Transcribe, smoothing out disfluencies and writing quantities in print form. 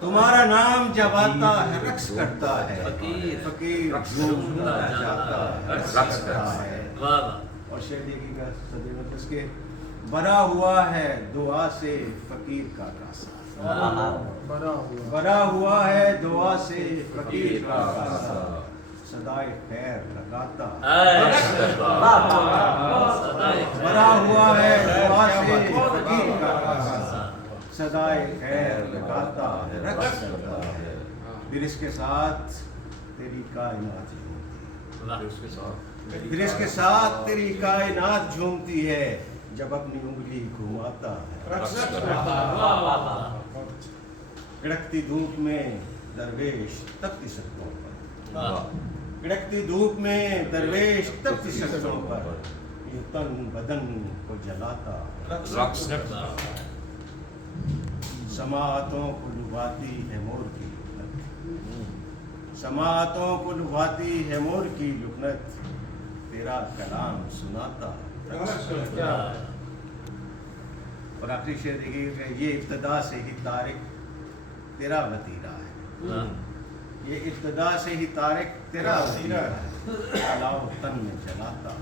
تمہارا نام جب آتا ہے رقص کرتا ہے فقیر جھومتا جاتا ہے رقص کرتا ہے واہ واہ اور شعر دیکھیے گا صدیقت اس کے بھرا ہوا ہے دعا سے فقیر کا کاسا بھرا ہوا ہے دعا سے فقیر کا کاسا صدائے خیر لگاتا بھرا ہوا ہے دعا سے فقیر کا کاسا صدائے خیر لگاتا ہے رقص کرتا ہے پھر اس کے ساتھ تیری کائنات پھر اس کے ساتھ تیری کائنات جھومتی ہے جب اپنی انگلی گھماتا ہے کڑکتی دھوپ میں درویش تپتی سڑکوں پر کڑکتی دھوپ میں درویش تپتی سڑکوں پر یہ تن بدن کو جلاتا سماعتوں کو لبھاتی ہے مور کی لکنت سماعتوں کو لبھاتی ہے مور کی لکنت تیرا کلام سناتا اور آخری شعر دیکھیے کہ یہ ابتدا سے ہی طارق تیرا وتیرہ ہے یہ ابتدا سے ہی طارق تیرا وتیرہ ہے علاؤ تن میں جلاتا